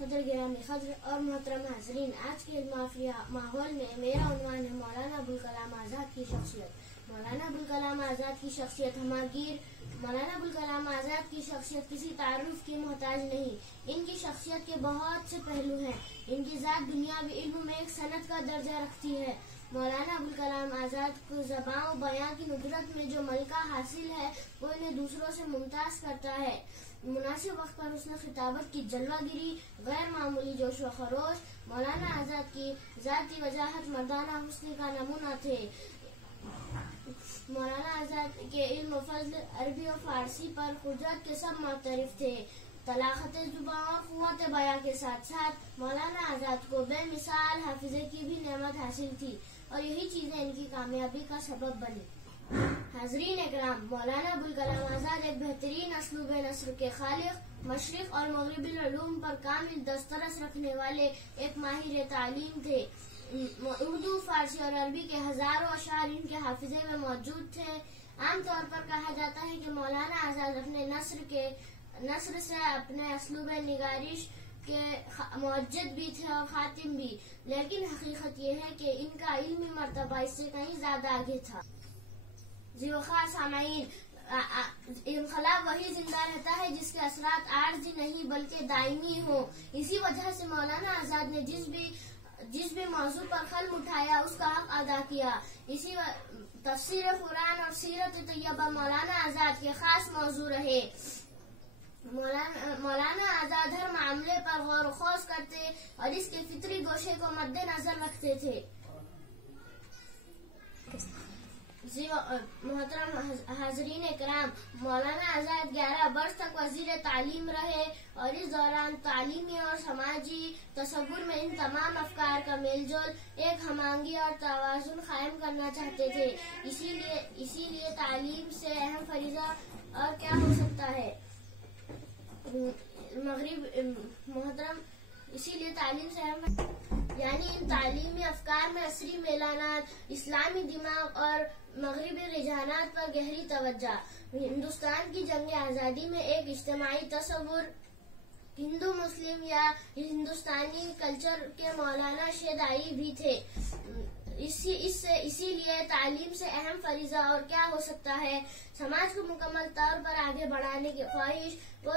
सदर गिरामी खद्र और मोहतरम हाज़रीन, आज के माहौल में मेरा उन्वान है मौलाना अबुल कलाम आज़ाद की शख्सियत। मौलाना अबुल कलाम आज़ाद की शख्सियत हमागीर। मौलाना अबुल कलाम आज़ाद की शख्सियत किसी तारुफ की मोहताज नहीं। इनकी शख्सियत के बहुत से पहलू हैं। इनकी ज़ात दुनियावी इल्म में एक सनद का दर्जा रखती है। मौलाना अबुल कलाम आज़ाद को ज़बान और बयां की नुदरत में जो मलका हासिल है वो इन्हें दूसरों से मुमताज करता है। मुनासिब वक्त पर उसने खिताबत की जलवागिरी, गैर मामूली जोश व खरोश। मौलाना आज़ाद की ज़ाती वजाहत मर्दाना हुस्न का नमूना थे। मौलाना आज़ाद के इल्म फज़ल अरबी और फारसी पर कुदरत के सब मुतरिफ थे। तलाक़त ज़ुबान और क़ुव्वत बयां के साथ साथ मौलाना आज़ाद को बेमिसाल हाफिज़े की भी नेमत हासिल थी और यही चीज़ें इनकी कामयाबी का सबब बनी। हाज़रीन इकराम, मौलाना अबुल कलाम आज़ाद एक बेहतरीन असलूब नस्र के खालिक, मशरिक़ और मग़रिबी उलूम पर कामिल दस्तरस रखने वाले एक माहिर तालीम थे। उर्दू, फारसी और अरबी के हजारों अशार इनके हाफिजे में मौजूद थे। आमतौर पर कहा जाता है कि मौलाना आज़ाद अपने नस्र से अपने असलूब निगारिश के मुअज्जद भी थे और खातिम भी, लेकिन हकीकत यह है कि इनका इल्मी मर्तबा इससे कहीं ज्यादा आगे था। इनकलाब वही जिंदा रहता है जिसके असरात आर्जी नहीं बल्कि दायमी हो। इसी वजह से मौलाना आज़ाद ने जिस भी मौजू पर कलम उठाया उसका हक अदा किया। इसी तफसीर कुरान और सीरत तैयबा मौलाना आज़ाद के खास मौजू रहे। मौलाना आज़ाद हर मामले पर गौर व खोज करते और इसके फितरी गोशे को मद्देनजर रखते थे। मोहतरम हाज़रीन इकराम, मौलाना आज़ाद 11 वर्ष तक वज़ीर तालीम रहे और इस दौरान तालीमी और समाजी तसव्वुर में इन तमाम अफकार का मेलजोल, एक हमांगी और तवाज़ुन कायम करना चाहते थे। इसीलिए तालीम से अहम फरीज़ा और क्या हो सकता है। इसीलिए तालीम से अहम यानी इन तालीमी अफकार में असरी मेलानात, इस्लामी दिमाग और मगरिबी रुझानात पर गहरी तवज्जो। हिंदुस्तान की जंग आज़ादी में एक इज्तिमाई तसव्वुर, हिंदू मुस्लिम या हिंदुस्तानी कल्चर के मौलाना शेदाई भी थे। इसीलिए तालीम से अहम फरीजा और क्या हो सकता है। समाज को मुकम्मल तौर पर आगे बढ़ाने की ख्वाहिश, वो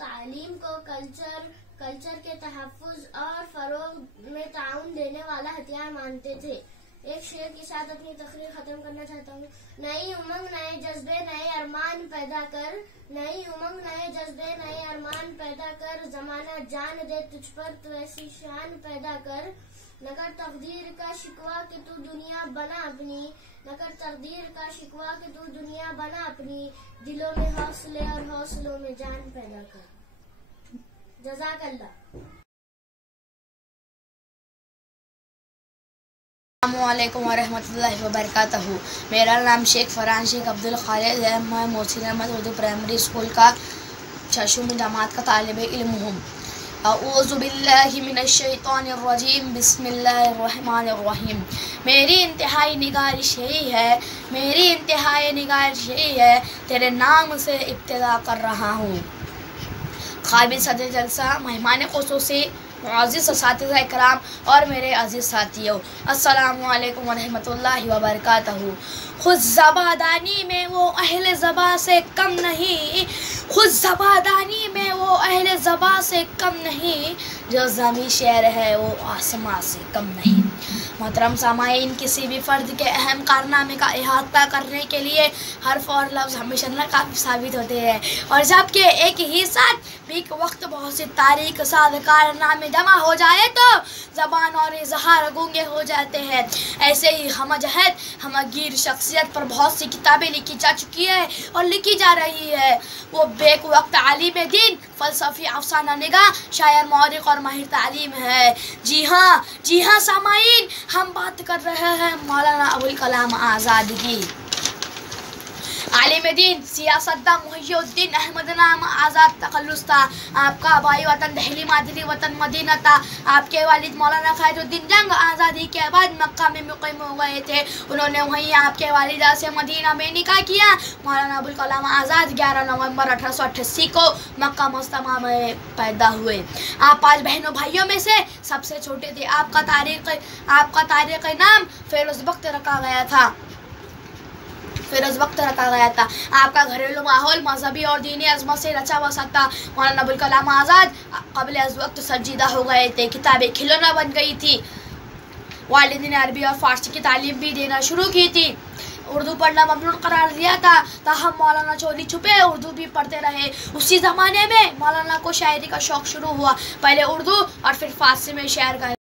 तालीम को कल्चर के तहफ़्फ़ुज़ और फरोग में ताउन देने वाला हथियार मानते थे। एक शेर के साथ अपनी तकरीर खत्म करना चाहता हूँ। नई उमंग, नए जज्बे, नए अरमान पैदा कर। नई उमंग, नए जज्बे, नए अरमान पैदा कर। जमाना जान दे तुझ पर तो ऐसी शान पैदा कर। नगर तकदीर का शिकवा कि तू दुनिया बना अपनी। नगर तकदीर का शिकवा कि तू दुनिया बना अपनी। दिलों में हौसले और हौसलों में जान पैदा कर। जज़ाकल्लाह। अस्सलामुअलैकुम वरहमतुल्लाहि वबरकातुहू। मेरा नाम शेख फरहान शेख अब्दुल खालिद है। मैं मोहसिन अहमद उर्दू प्राइमरी स्कूल का 6वीं जमात का तालिब इल्म हूँ। अऊज़ु बिल्लाहि मिनश शैतानिर रजीम, बिस्मिल्लाहिर रहमानिर रहीम। मेरी इंतहाई निगारिश यही है, तेरे नाम से इब्तिदा कर रहा हूँ। क़ाबिल सदर जलसा, मेहमान ख़ुसूसी, अज़ीज़ असातिज़ा इकराम और मेरे अज़ीज़ साथियों, अस्सलामु अलैकुम वरहमतुल्लाहि वबरकातुहू। खुद ज़बादानी में वो अहले ज़बा से कम नहीं, खुद ज़बादानी में वो अहले ज़बा से कम नहीं, जो ज़मी शेर है वो आसमां से कम नहीं। मोहतरम सामाईन, किसी भी फ़र्द के अहम कारनामे का इहाता करने के लिए हर्फ और लफ्ज़ हमेशा नाकाफ़ी साबित होते हैं, और जबकि एक ही साथ एक वक्त बहुत से तारीख साद कारनामे जमा हो जाए तो ज़बान और इजहार गूंगे हो जाते हैं। ऐसे ही हमजहद हमगीर शख्सियत पर बहुत सी किताबें लिखी जा चुकी है और लिखी जा रही है। वो बेक वक्त आलिम दीन, फ़लसफ़ी, अफ़साना निगाह, शायर, मौरिख़ और माहिर तालीम है। जी हाँ सामाईन, हम बात कर रहे हैं मौलाना अबुल कलाम आज़ाद की। आलिम दीन सियासतदान मुहियुद्दीन अहमद नाम आज़ाद तखल्लुस था। आपका भाई वतन दहली मादरी वतन मदीना था। आपके वालिद मौलाना खैरुद्दीन जंग आज़ादी के बाद मक्का में मुक़ीम हो गए थे। उन्होंने वहीं आपके वालिदा से मदीना में निकाह किया। मौलाना अबुल कलाम आज़ाद 11 नवंबर 1888 को मक्का मुस्तमा में पैदा हुए। आप 5 बहनों भाइयों में से सबसे छोटे थे। आपका तारीख़ नाम फिरोज़ वक्त रखा गया था। आपका घरेलू माहौल मजहबी और दीनी अज़मत से रचा बसा था। मौलाना अबुल कलाम आज़ाद क़ब्ल अज़ वक्त संजीदा हो गए थे। किताबें खिलौना बन गई थी। वालिद ने अरबी और फ़ारसी की तालीम भी देना शुरू की थी। उर्दू पढ़ना ममनून करार दिया था, ताहम मौलाना चोरी छुपे उर्दू भी पढ़ते रहे। उसी ज़माने में मौलाना को शायरी का शौक़ शुरू हुआ। पहले उर्दू और फिर फ़ारसी में शेर गाए।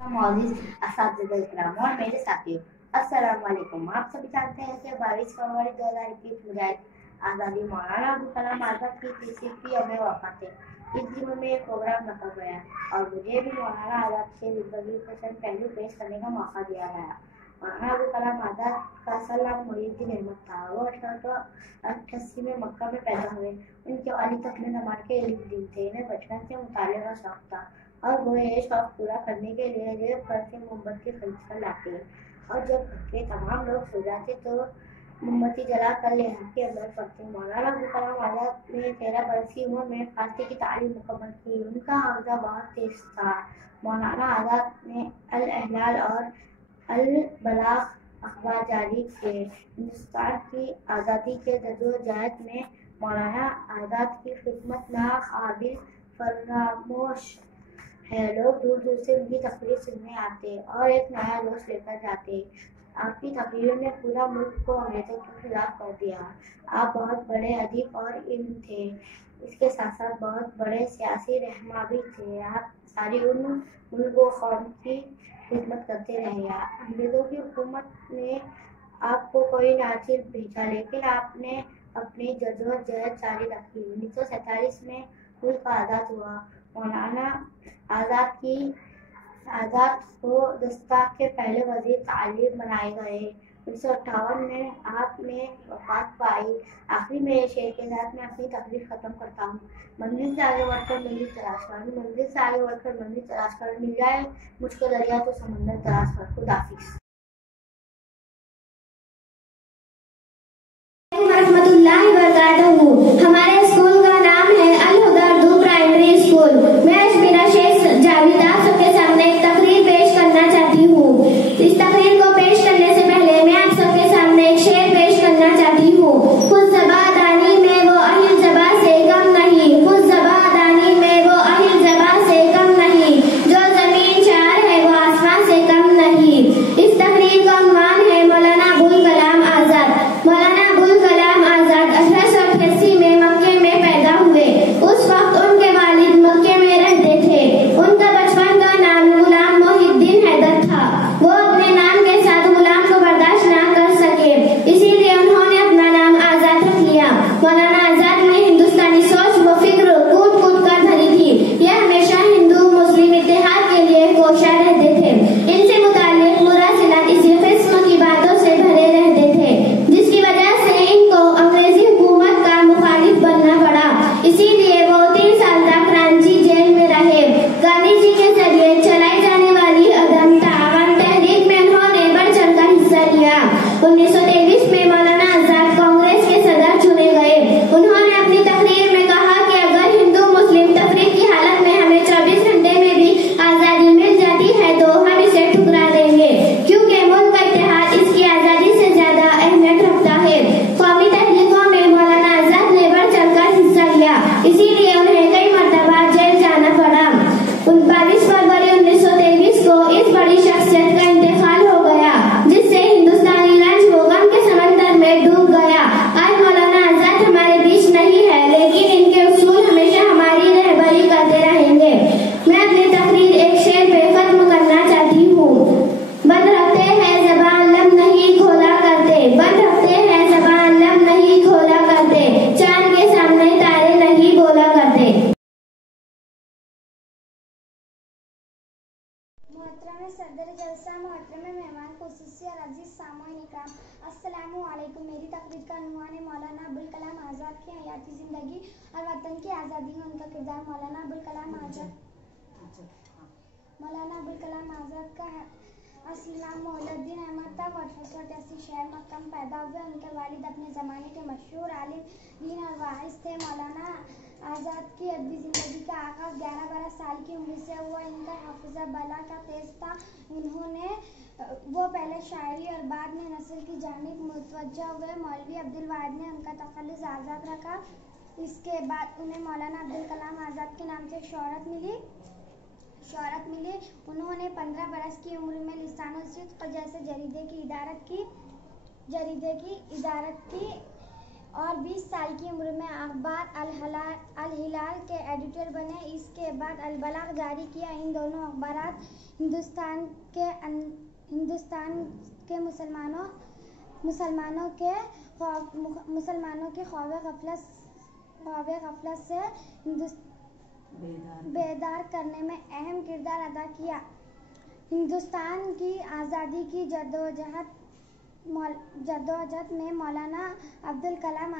मौजूद असातिज़ा-ए-किराम और मेरे साथियों, अस्सलाम वालेकुम। आप सभी जानते हैं कि 22 फरवरी 2021 मुजाहिद आज़ादी। मौलाना अबुल कलाम आज़ाद की 30वीं यौम वफ़ात है। इस दिन में एक प्रोग्राम रखा गया और मुझे भी मौलाना आज़ाद की ज़िंदगी के चंद पहलू पेश करने का मौका दिया गया। मौलाना अबुल कलाम आज़ाद का असल नाम मोइनुद्दीन अहमद था। वो 1888 में मक्का में पैदा हुए। उनके वालिद तकने ज़मान के इल्म थे। इन्हें बचपन से मुताले का शौक था और वो ये शौक पूरा करने के लिए जेब भर से मोमबत्ती खरीद कर लाते और जब घर के तमाम लोग सो जाते तो मोमबत्ती जला कर लिहाज के अंदर पढ़ते। मौलाना अबुल कलाम आज़ाद ने 13 बरस की उम्र में फारसी की तालीम मुकम्मल की। उनका हाफ़िज़ा बहुत तेज था। मौलाना आज़ाद ने अल अहलाल और अल बलाग अखबार जारी किए। हिंदुस्तान की आज़ादी के जद्दोजहद में मौलाना आज़ाद की खिदमत नाक़ाबिल फरामोश है। लोग दूर दूर से उनकी तकरीर सुनने आते और एक नया जोश लेकर जाते। आपकी तकरीरों ने पूरा मुल्क को अंग्रेज़ों के खिलाफ कर दिया। आप बहुत बड़े अदीब और इल्म थे। इसके साथ साथ बहुत बड़े सियासी रहनुमा भी थे। आप सारी उम्र मुल्क व कौम की खिदमत करते रहे। अंग्रेज़ों की हुकूमत ने आपको कोई नाचिर भेजा लेकिन आपने अपनी जद्दोजहद जारी रखी। 1947 में मुल्क आज़ाद हुआ। मौलाना आज़ाद को दस्ताक के पहले वज़ीर तालीम बनाए गए। 1958 में आपने वफ़ात पाई। आखिरी में ये शेर के साथ मैं अपनी तकरीर ख़त्म करता हूँ। मंजिल से आगे बढ़कर मंजिल तलाश कर, मंजिल से आगे बढ़कर मंजिल तलाश कर, मिल जाए मुझको दरिया तो समंदर तलाश कर। खुदाफिज़। रहमतुल्लाहि व बरकातहू। हमारे स्कूल का नाम है अल हुदा उर्दू प्राइमरी स्कूल। मैं मेरा शेख जावेद आप सबके सामने एक तकरीर पेश करना चाहती हूँ। इस तकरीर को पेश करने से पहले मैं आप सबके सामने एक शेर पेश करना चाहती हूँ। खुद ज़बादानी में वो अहिल ज़बा से कम नहीं, खुद ज़बादानी में वो अहिल ज़बा से कम नहीं, जो ज़मीन चार है वो आसमान से कम नहीं। इस तकरीर का उन्वान है मौलाना अबुल कलाम आज़ाद। मौलाना अबुल कलाम आज़ाद 1888 में मक्के में पैदा हुए। उस वक्त उनके वालिद मक्के में रहते थे। उनका बचपन का नाम गुलाम मोहिउद्दीन हैदर था। वो अपने नाम के साथ गुलाम को बर्दाश्त ना कर सके, इसीलिए उन्होंने अपना नाम आज़ाद रख लिया। मौलाना आज़ाद में हिंदुस्तानी सोच व फिक्र कूद कूद कर भरी थी। ये हमेशा हिंदू मुस्लिम इत्तेहाद के लिए कोशा रहते थे। इनसे मुताल्लिक मुरासिलात इसी किस्म की बातों से भरे रहते थे, जिसकी वजह से इनको अंग्रेजी हुकूमत का मुखालिफ बनना पड़ा। इसीलिए वो 3 साल तक रांची जेल में रहे। गांधी जी के जरिए चलाई जाने वाली अदम तावन तहरीक में उन्होंने बढ़ चढ़ कर हिस्सा लिया। 1923 में मौलाना आज़ाद कांग्रेस के सदर चुने गए। उन्होंने अपनी तकरीर में कहा कि अगर हिंदू मुस्लिम तफरीक की हालत में हमें 24 घंटे में भी आज़ादी मिल जाती है तो हम इसे ठुकरा देंगे, क्योंकि मुल्क का इत्तेहाद इसकी आज़ादी से ज्यादा अहमियत रखता है। कौमी तहरीकों में मौलाना आज़ाद ने बढ़ चढ़कर हिस्सा लिया, इसीलिए उन्हें कई मरतबा जेल जाना पड़ा। 22 फरवरी 1923 को इस बड़ी शख्सियत का इंतकाल हो गया, जिससे हिंदुस्तानी रंज व गम के समंदर में डूब गया। आज मौलाना आज़ाद हमारे बीच नहीं है, लेकिन इनके उसूल हमेशा हमारी रहबरी करते रहेंगे। मैं अपनी तकरीर एक शेर पे खत्म करना चाहती हूँ। बंद रखते हैं ज़बान लब नहीं खोला करते, बंद रखते हैं ज़बान लब नहीं खोला करते, चांद के सामने तारे नहीं बोला करते। मोहतरम सदर जलसा, मोहतरम मेहमान खुसूसी और अजीज सामईन इकराम, अस्सलामु अलैकुम। मेरी तकरीर का उन्वान है मौलाना अबुल कलाम आज़ाद की हयाती ज़िंदगी और वतन की आज़ादी में उनका किरदार। मौलाना अबुल कलाम आज़ाद का असली नाम मोइनुद्दीन अहमद था। वो 1888 शहर मक्का में पैदा हुए। उनके वालिद अपने ज़माने के मशहूर आलिम दीन और वाइज थे। मौलाना आज़ाद की अदबी ज़िंदगी का आगाज़ 11-12 साल की उम्र से हुआ। इनका हाफ़िज़ा बला का तेज़ था। वो पहले शायरी और बाद में नस्ल की जानिब मुतवज्जह हुए। मौलवी अब्दुल वाहिद ने उनका तखल्लुस आज़ाद रखा। इसके बाद उन्हें मौलाना अब्दुल कलाम आज़ाद के नाम से शोहरत मिली। उन्होंने 15 बरस की उम्र में लिसानुल-सिद्क़ जैसे जरीदे की इदारत की और 20 साल की उम्र में अखबार अल हिलाल के एडिटर बने। इसके बाद अल बलाग जारी किया। इन दोनों अखबारात हिंदुस्तान के मुसलमानों मुसलमानों के ख्वाब गफलत से बेदार करने में अहम किरदार अदा किया। हिंदुस्तान की आज़ादी की जद्दोजहद में मौलाना अब्दुल कलाम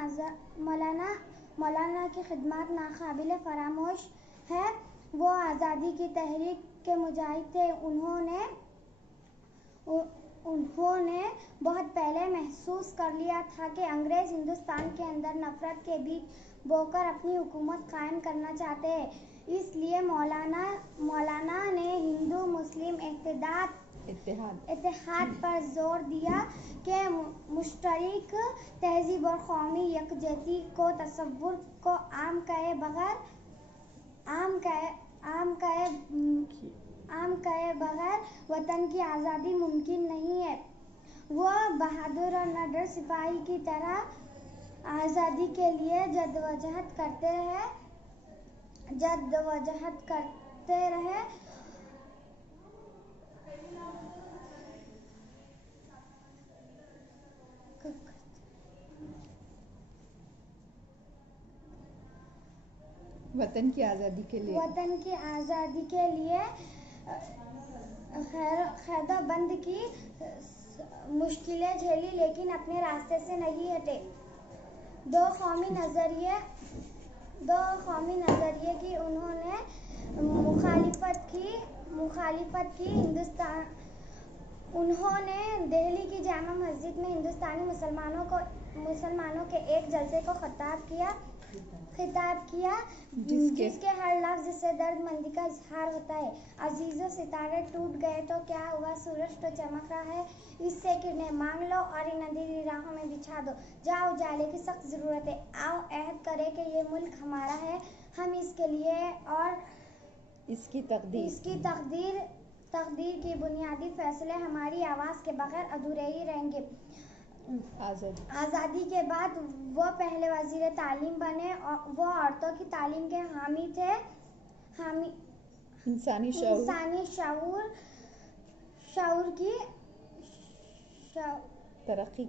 मौलाना की खिदमत नाकाबिल फरामोश है। वो आज़ादी की तहरीक के मुजाहिद थे। उन्होंने बहुत पहले महसूस कर लिया था कि अंग्रेज हिंदुस्तान के अंदर नफरत के बीज बोकर अपनी हुकूमत कायम करना चाहते हैं। इसलिए मौलाना ने हिंदू मुस्लिम इत्तेहाद पर जोर दिया कि मुश्तरक तहजीब और कौमी यकजहती को तसव्वुर को आम कए बगैर वतन की आज़ादी मुमकिन नहीं है। वो बहादुर और निडर सिपाही की तरह आज़ादी के लिए जद्दोजहद करते रहे। वतन की आज़ादी के लिए खैदाबंद की मुश्किलें झेली, लेकिन अपने रास्ते से नहीं हटे। दो कौमी नज़रिए की उन्होंने मुखालिफत की। उन्होंने दिल्ली की जामा मस्जिद में हिंदुस्तानी मुसलमानों के एक जलसे को खिताब किया जिसके हर लफ्ज से दर्दमंदी का इजहार होता है। अजीजों, सितारे टूट गए तो क्या हुआ, सूरज तो चमक रहा है, इससे किरणें मांग लो और इन अंधेरी राहों में बिछा दो। जाओ, उजाले की सख्त जरूरत है। आओ अहद करें कि ये मुल्क हमारा है, हम इसके लिए और इसकी तकदीर की बुनियादी फैसले हमारी आवाज़ के बगैर अधूरे ही रहेंगे। आज़ादी के बाद वो पहले वज़ीर तालीम बने और वो औरतों की तालीम के हामी थे। इंसानी शऊर की तरक्की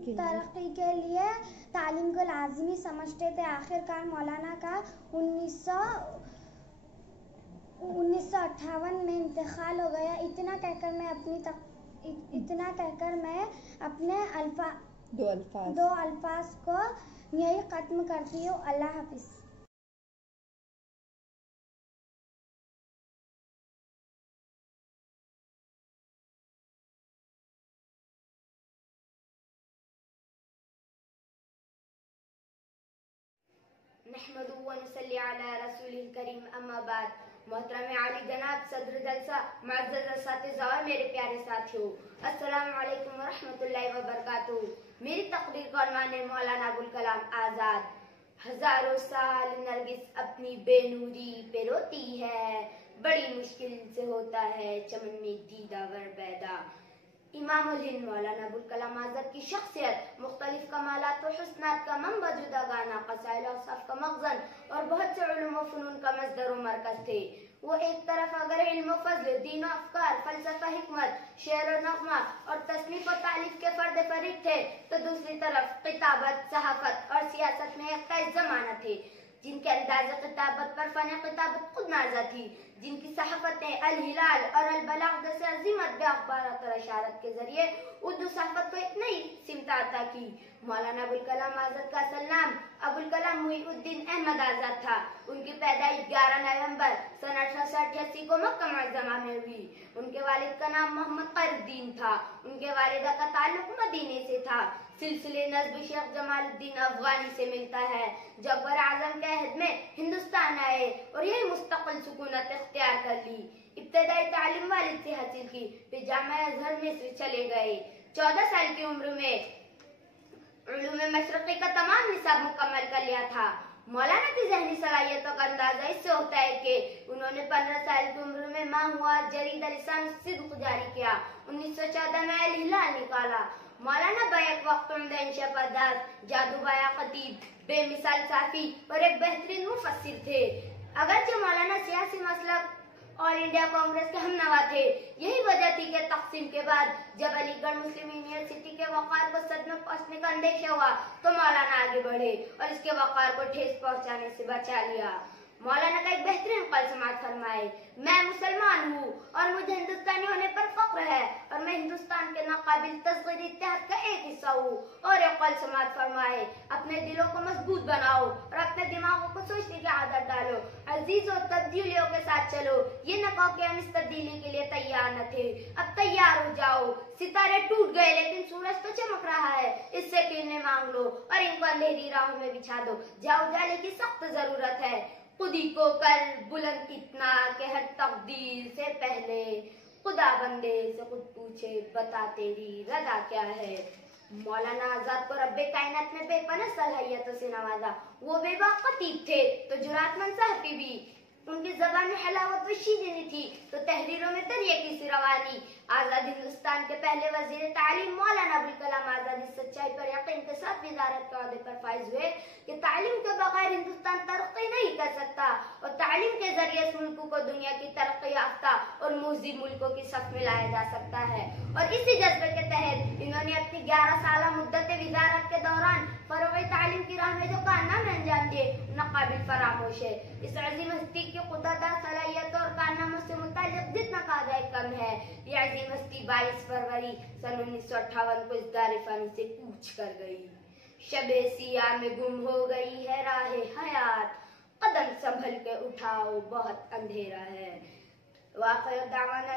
के लिए तालीम को लाजिमी समझते थे। आखिरकार मौलाना का 1958 में इंतकाल हो गया। इतना कहकर मैं अपने दो अल्फाज को यही ख़त्म करती हूँ। अल्लाह हाफिज़। नहमदुहु व नसल्ली अला रसूलिल करीम, अम्मा बाद। मोहतरम आली जनाब सदर जलसा, मुअज़्ज़ज़ असातिज़ा और मेरे प्यारे साथियों, अस्सलामु अलैकुम व रहमतुल्लाहि व बरकातुहू। मेरी तकरीर का उन्वान है मौलाना अबुल कलाम आज़ाद। हजारों साल नरगिस अपनी बेनूरी पे रोती है, बड़ी मुश्किल से होता है चमन में दीदावर पैदा। इमामुल हिंद मौलाना अबुल कलाम आज़ाद की शख्सियत मुख्तलिफ कमालात व हुस्नात का मंबा, जुदागाना क़साइल औसाफ का मखज़न और बहुत से उलूम व फ़नून का मस्दर व मरकज़ थे। वो एक तरफ अगर इल्म व फ़ज़्ल, दीन व अफ़कार, फ़लसफ़ा, हिकमत, शेर और नग़मा और तस्नीफ़ और तालीफ़ के फ़र्द फ़रीद थे, तो दूसरी तरफ किताबत, सहाफ़त और सियासत में एक तय ज़माना थे। जिनके अंदाज़ किताबत पर फ़न किताबत खुद नाज़ा थी, जिनकी सहाफ़तें अल हिलाल और अल बलाग़ जैसे अज़ीम अख़बारात और इशारत के ज़रिए उर्दू सहाफ़त को एक नई सिमत अता की। मौलाना अबुल कलाम आज़ाद का असल नाम अबुल कलाम मुईउद्दीन अहमद आज़ाद था। उनकी पैदाइश 11 नवंबर सन 1888 को मक्का मुअज़्ज़मा में हुई। उनके वालिद का नाम मोहम्मद क़ैरुद्दीन था। उनके वालिदा का ताल्लुक मदीने से था। सिलसिले नस्ब शेख जमालुद्दीन अफ़ग़ानी से मिलता है, जो अकबर आज़म के अहद में हिंदुस्तान आए और यही मुस्तक़िल सुकूनत इख्तियार कर ली। इब्तदाई तालीम वालिद से हासिल की, फिर जामिया अज़हर मिस्र चले गए। 14 साल की उम्र में उलूम मशरिक़ी का तमाम निसाब मुकम्मल कर लिया था। मौलाना की ज़हनी सलाहियतों का अंदाजा इससे होता है कि उन्होंने 15 साल की उम्र में मा हुआ जरीदा लिसान सिद्क़ जारी किया। 1914 में अल हिलाल निकाला। मौलाना बैक वक्त उम्दा इंशा पर्दाज़, जादूबाया खतीब, बेमिसाल साफ़ी और एक बेहतरीन मुफस्सिर थे। अगरचे मौलाना सियासी मसलक ऑल इंडिया कांग्रेस के हमनवा थे। यही वजह थी कि तकसीम के बाद जब अलीगढ़ मुस्लिम यूनिवर्सिटी के वक़ार को सदमे पहुंचने का अंदेशा हुआ तो मौलाना आगे बढ़े और इसके वक़ार को ठेस पहुंचाने से बचा लिया। मौलाना का एक बेहतरीन कौल समाअत फरमाए, मैं मुसलमान हूँ और मुझे हिंदुस्तानी होने पर फख्र है और मैं हिंदुस्तान के नाकाबिल तस्गीर इत्तेहाद का एक हिस्सा हूँ। और एक कौल समाअत फरमाए, अपने दिलों को मजबूत बनाओ और अपने दिमागों को सोचने की आदत डालो। अजीजों, तब्दीलियों के साथ चलो। ये न कहो कि हम इस तब्दीली के लिए तैयार न थे, अब तैयार हो जाओ। सितारे टूट गए लेकिन सूरज तो चमक रहा है, इससे किरणें मांग लो और इनको अंधेरी राहों में बिछा दो। जाओ, उजाले की सख्त जरूरत है। खुदी को कर बुलंद इतना कि हर तकदीर से पहले खुदा बंदे से खुद पूछे, बता तेरी रजा क्या है। मौलाना आजाद को रब्बे कायनात में बेपनाह सलाहियतों से नवाजा। वो बेबाक खतीब थे तो जुरातमंद सहाफी भी। उनकी जबान में हलावत व शीदनी थी तो तहरीरों में दरिया की सी रवानी। आजाद हिंदुस्तान के पहले वजीर तालीम मौलाना अबुल कलाम आजाद इस सच्चाई पर यकीन के साथ वजारत के ओहदे पर फाइज हुए कि तालीम के बगैर हिंदुस्तान तरक्की नहीं कर सकता और तालीम के जरिए इस मुल्क को दुनिया की तरक्की याफ्ता और मुहजिब मुल्कों की सफ में लाया जा सकता है। और इसी जज्बे के तहत इन्होंने अपनी 11 साल मुद्दत वजारत के दौरान फरोग़ तालीम की राह में जो कारनामे अंजाम दिए नाकाबिल फरामोश है। इस अजीम हस्ती की खुदादार सलाहियतों और कारनामों से मुताल्लिक़ जितना कहा जाए कम है। ये अजीम हस्ती 22 फरवरी सन 1958 को इस दार फन से कूच कर गई। शबे सिया में गुम हो गई है राहे हयात, कदम संभल के उठाओ बहुत अंधेरा है। वाक़िअ दावाना